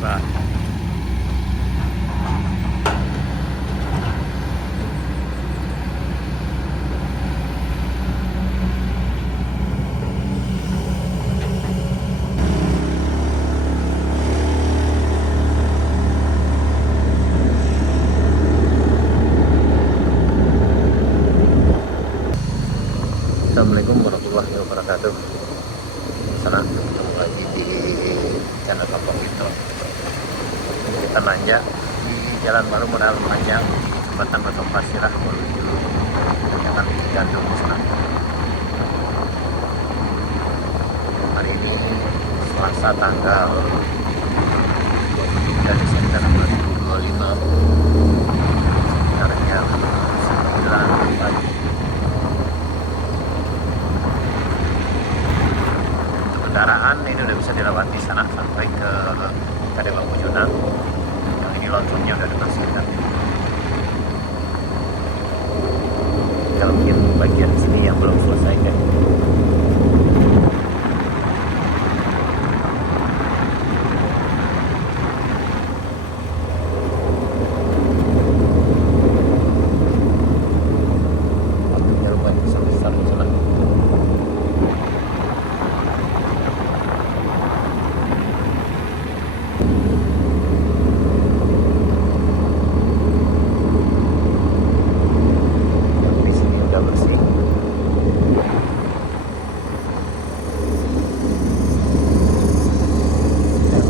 tiba. Assalamualaikum warahmatullahi wabarakatuh. Sana ketemu lagi di channel Kampung itu. Kita nanjak di Jalan Baru Modal Panjang, Jembatan Batu Pasirah menuju Jangan Gandung sana. Hari ini Selasa tanggal 23 Desember 2025. Sekitarnya 9 pagi. Kendaraan ini udah bisa dilewati sana sampai ke Kadebang Junang. Yang ini loncengnya udah dimasukkan. Kalau mungkin bagian sini yang belum selesai kan. Waktunya lumayan besar-besar di sana.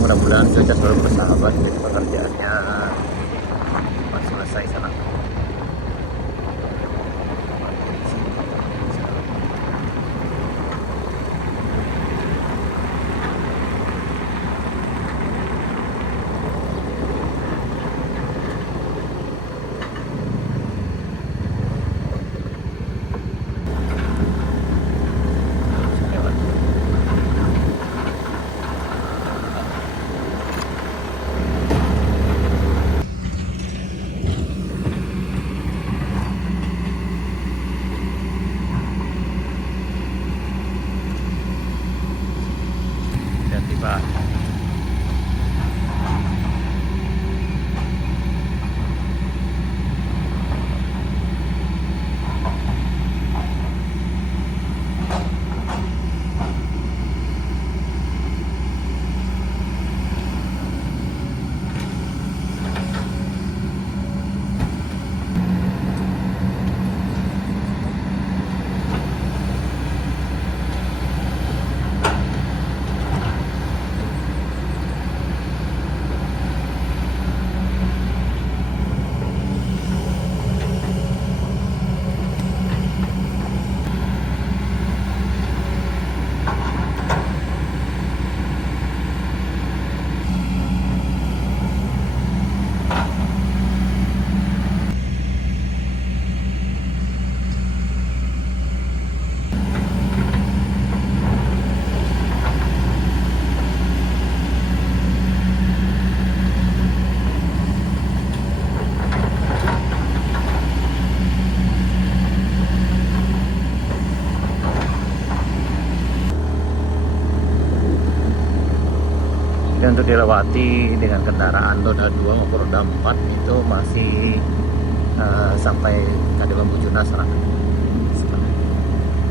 Mudah-mudahan cuaca selalu bersahabat, jadi pekerjaannya cepat selesai sana. Dan tiba. Dan untuk dilewati dengan kendaraan roda 2 maupun roda 4 itu masih sampai Kadebang Bujuna sana.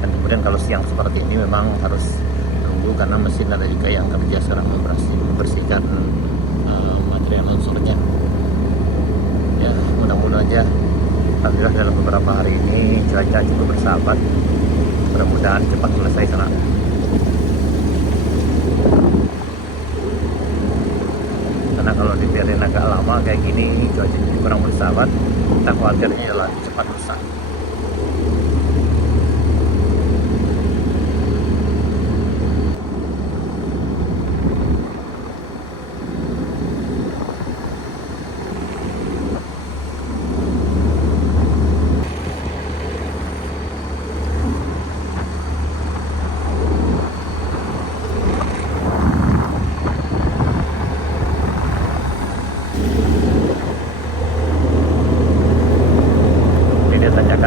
Dan kemudian kalau siang seperti ini memang harus tunggu karena mesin ada juga yang kerja sekarang membersihkan material longsornya. Ya, mudah-mudahan aja alhamdulillah dalam beberapa hari ini cuaca cukup bersahabat. Mudah-mudahan cepat selesai sana. Karena kalau dibiarin agak lama kayak gini cuacanya kurang bersahabat, kita khawatirnya adalah cepat rusak. Ini dia tanjakan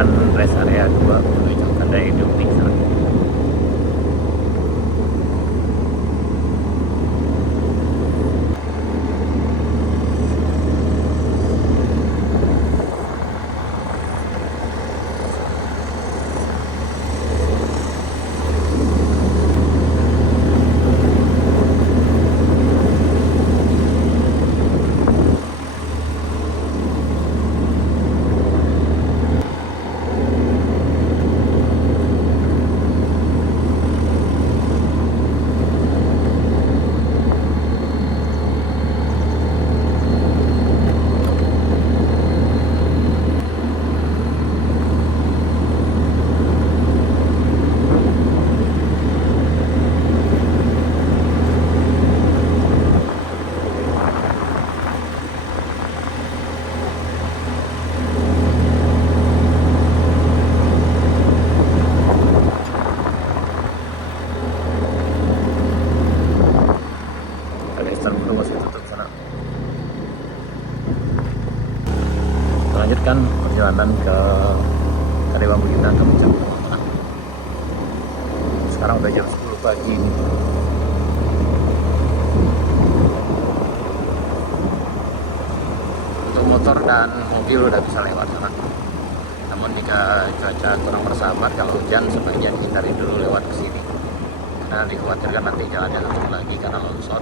Kita lanjutkan perjalanan ke dari Bambu kita ke puncak. Sekarang udah jam 10 pagi ini. Untuk motor dan mobil udah bisa lewat sana. Namun jika cuaca kurang bersahabat, kalau hujan sebaiknya dihindari dulu lewat ke sini. Karena dikhawatirkan nanti jalannya tutup lagi karena longsor.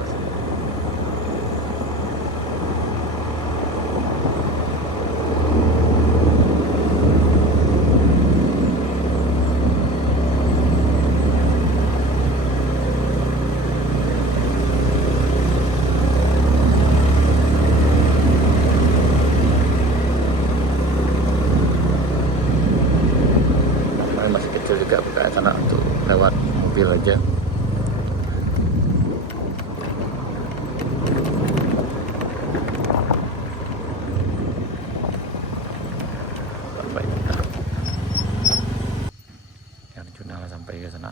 Masih kecil juga buka sana untuk lewat mobil aja. Sampai yang Cunang sampai ke sana.